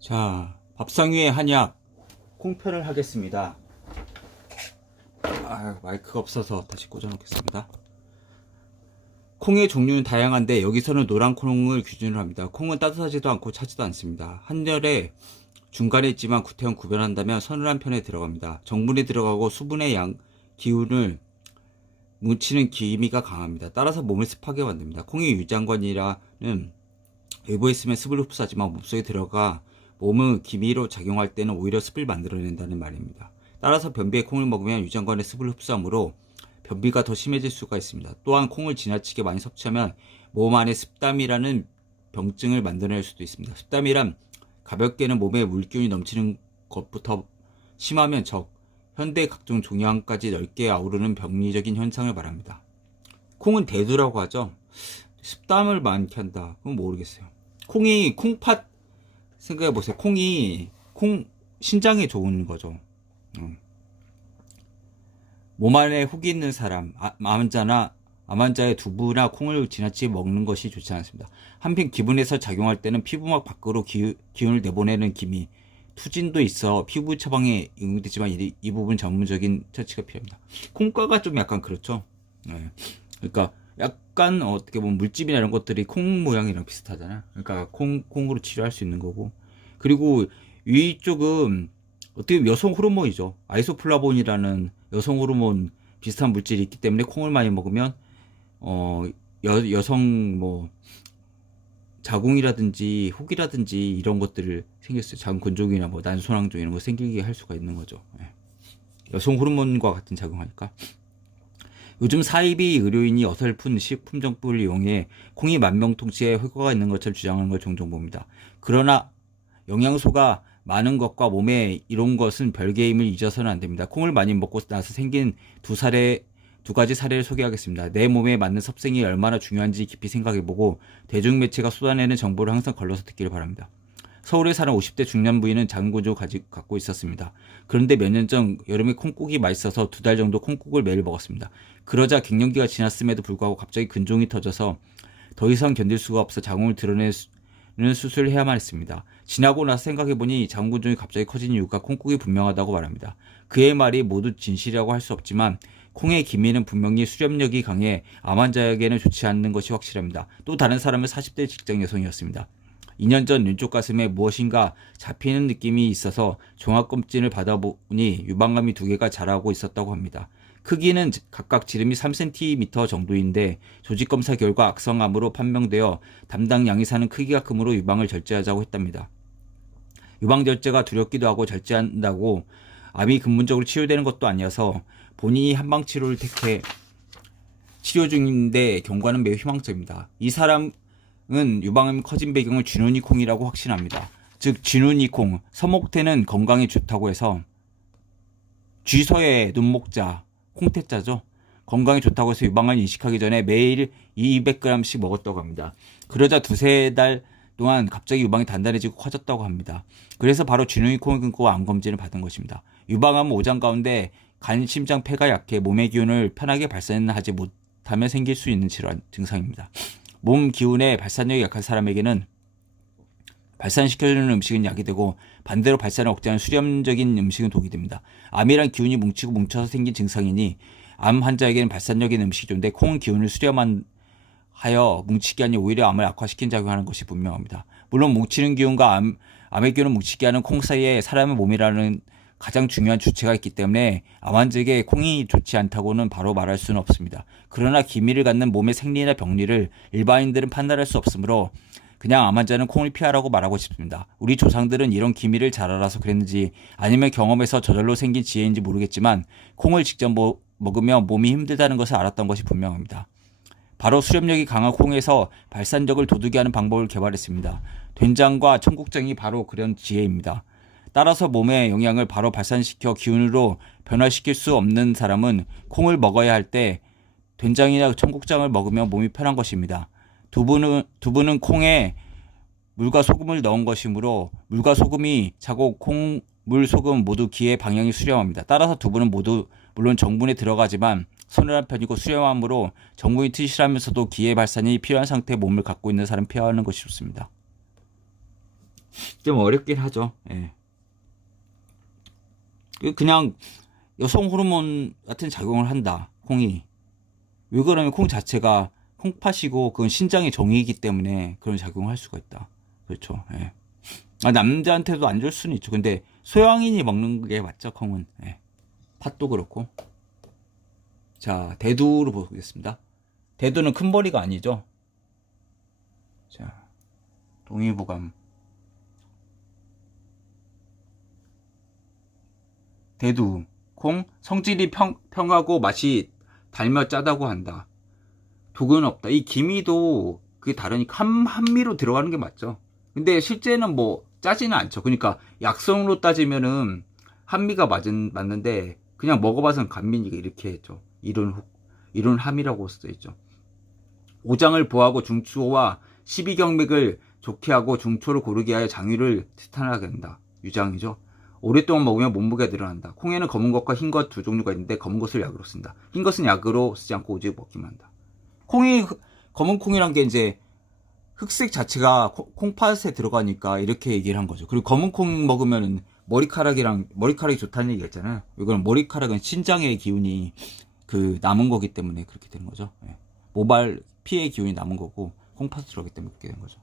자, 밥상 위의 한약 콩편을 하겠습니다. 마이크가 없어서 다시 꽂아 놓겠습니다. 콩의 종류는 다양한데 여기서는 노란 콩을 기준으로 합니다. 콩은 따뜻하지도 않고 차지도 않습니다. 한열에 중간에 있지만 구태형 구별한다면 서늘한 편에 들어갑니다. 정분이 들어가고 수분의 기운을 뭉치는 기미가 강합니다. 따라서 몸을 습하게 만듭니다. 콩이 유장관이라는 외부에 있으면 습을 흡수하지만 몸속에 들어가 몸의 기미로 작용할 때는 오히려 습을 만들어낸다는 말입니다. 따라서 변비에 콩을 먹으면 유장관의 습을 흡수하므로 변비가 더 심해질 수가 있습니다. 또한 콩을 지나치게 많이 섭취하면 몸 안에 습담이라는 병증을 만들어낼 수도 있습니다. 습담이란 가볍게는 몸에 물기운이 넘치는 것부터 심하면 현대 각종 종양까지 넓게 아우르는 병리적인 현상을 말합니다. 콩은 대두라고 하죠. 습담을 많게 한다. 그건 모르겠어요. 콩이 콩팥 생각해보세요. 콩이 신장에 좋은 거죠. 몸 안에 혹이 있는 사람, 암환자의 두부나 콩을 지나치게 먹는 것이 좋지 않습니다. 한편 기분에서 작용할 때는 피부막 밖으로 기운을 내보내는 기미, 투진도 있어 피부 처방에 응용되지만 이 부분 전문적인 처치가 필요합니다. 콩과가 좀 약간 그렇죠. 네. 그러니까 약간 어떻게 보면 물집이나 이런 것들이 콩 모양이랑 비슷하잖아. 그러니까 콩으로 치료할 수 있는 거고. 그리고 위쪽은 어떻게 보면 여성 호르몬이죠. 아이소플라본이라는 여성 호르몬 비슷한 물질이 있기 때문에 콩을 많이 먹으면 여성 자궁이라든지 혹이라든지 이런 것들을 생겼어요. 자궁근종이나 난소낭종 이런 거 생기게 할 수가 있는 거죠. 여성 호르몬과 같은 작용하니까. 요즘 사이비 의료인이 어설픈 식품 정보를 이용해 콩이 만병통치에 효과가 있는 것처럼 주장하는 걸 종종 봅니다. 그러나 영양소가 많은 것과 몸에 이런 것은 별개임을 잊어서는 안 됩니다. 콩을 많이 먹고 나서 생긴 두 가지 사례를 소개하겠습니다. 내 몸에 맞는 섭생이 얼마나 중요한지 깊이 생각해보고 대중매체가 쏟아내는 정보를 항상 걸러서 듣기를 바랍니다. 서울에 사는 50대 중년 부인은 자궁근종을 갖고 있었습니다. 그런데 몇 년 전 여름에 콩국이 맛있어서 2달 정도 콩국을 매일 먹었습니다. 그러자 갱년기가 지났음에도 불구하고 갑자기 근종이 터져서 더 이상 견딜 수가 없어 자궁을 드러내는 수술을 해야만 했습니다. 지나고 나서 생각해보니 자궁근종이 갑자기 커진 이유가 콩국이 분명하다고 말합니다. 그의 말이 모두 진실이라고 할 수 없지만 콩의 기미는 분명히 수렴력이 강해 암 환자에게는 좋지 않는 것이 확실합니다. 또 다른 사람은 40대 직장 여성이었습니다. 2년 전 왼쪽 가슴에 무엇인가 잡히는 느낌이 있어서 종합검진을 받아보니 유방암이 2개가 자라고 있었다고 합니다. 크기는 각각 지름이 3cm 정도인데 조직검사 결과 악성암으로 판명되어 담당 양의사는 크기가 크므로 유방을 절제하자고 했답니다. 유방 절제가 두렵기도 하고 절제한다고 암이 근본적으로 치료되는 것도 아니어서 본인이 한방치료를 택해 치료 중인데 경과는 매우 희망적입니다. 이 사람은 유방암이 커진 배경을 쥐눈이콩이라고 확신합니다. 즉 쥐눈이콩, 서목태는 건강에 좋다고 해서 쥐서의 눈목자, 콩태자죠. 건강에 좋다고 해서 유방암을 인식하기 전에 매일 200g씩 먹었다고 합니다. 그러자 2-3달 동안 갑자기 유방이 단단해지고 커졌다고 합니다. 그래서 바로 쥐눈이콩을 끊고 암검진을 받은 것입니다. 유방암은 오장 가운데 간, 심장, 폐가 약해 몸의 기운을 편하게 발산하지 못하면 생길 수 있는 질환 증상입니다. 몸 기운의 발산력이 약한 사람에게는 발산시켜주는 음식은 약이 되고 반대로 발산을 억제하는 수렴적인 음식은 독이 됩니다. 암이란 기운이 뭉치고 뭉쳐서 생긴 증상이니 암 환자에게는 발산력 있는 음식이 좋은데 콩은 기운을 수렴하여 뭉치게 하니 오히려 암을 악화시킨 작용하는 것이 분명합니다. 물론 뭉치는 기운과 암의 기운을 뭉치게 하는 콩 사이에 사람의 몸이라는 가장 중요한 주체가 있기 때문에 암 환자에게 콩이 좋지 않다고는 바로 말할 수는 없습니다. 그러나 기미를 갖는 몸의 생리나 병리를 일반인들은 판단할 수 없으므로 그냥 암 환자는 콩을 피하라고 말하고 싶습니다. 우리 조상들은 이런 기미를 잘 알아서 그랬는지 아니면 경험에서 저절로 생긴 지혜인지 모르겠지만 콩을 직접 먹으면 몸이 힘들다는 것을 알았던 것이 분명합니다. 바로 수렴력이 강한 콩에서 발산력을 도둑이 하는 방법을 개발했습니다. 된장과 청국장이 바로 그런 지혜입니다. 따라서 몸의 영양을 바로 발산시켜 기운으로 변화시킬 수 없는 사람은 콩을 먹어야 할 때 된장이나 청국장을 먹으면 몸이 편한 것입니다. 두부는 콩에 물과 소금을 넣은 것이므로 물과 소금이 차고 콩, 물, 소금 모두 기의 방향이 수렴합니다. 따라서 두부는 모두 물론 정분에 들어가지만 서늘한 편이고 수렴함으로 정분이 튼실하면서도 기의 발산이 필요한 상태의 몸을 갖고 있는 사람 피하는 것이 좋습니다. 좀 어렵긴 하죠. 예. 그냥 여성 호르몬 같은 작용을 한다. 콩이. 왜 그러면 콩 자체가 콩팥이고 그건 신장의 정의이기 때문에 그런 작용을 할 수가 있다. 그렇죠. 예. 남자한테도 안 줄 수는 있죠. 근데 소양인이 먹는 게 맞죠, 콩은. 예. 팥도 그렇고. 자, 대두로 보겠습니다. 대두는 큰 머리가 아니죠. 자, 동의보감. 대두, 콩, 성질이 평하고 맛이 달며 짜다고 한다. 독은 없다. 이 기미도 그게 다르니까 한미로 들어가는 게 맞죠. 근데 실제는 뭐 짜지는 않죠. 그러니까 약성으로 따지면은 한미가 맞는데 그냥 먹어봐서는 간미니까 이렇게 했죠. 이론 함이라고 써있죠. 오장을 보하고 중추와 십이경맥을 좋게 하고 중초를 고르게 하여 장유를 태탄하게 한다. 유장이죠. 오랫동안 먹으면 몸무게가 늘어난다. 콩에는 검은 것과 흰 것 두 종류가 있는데 검은 것을 약으로 쓴다. 흰 것은 약으로 쓰지 않고 오직 먹기만 한다. 검은 콩이란 게 이제 흑색 자체가 콩팥에 들어가니까 이렇게 얘기를 한 거죠. 그리고 검은 콩 먹으면 머리카락이 좋다는 얘기가 있잖아요. 이건 머리카락은 신장의 기운이 그 남은 거기 때문에 그렇게 되는 거죠. 예. 모발 피의 기운이 남은 거고 콩팥에 들어가기 때문에 그렇게 되는 거죠.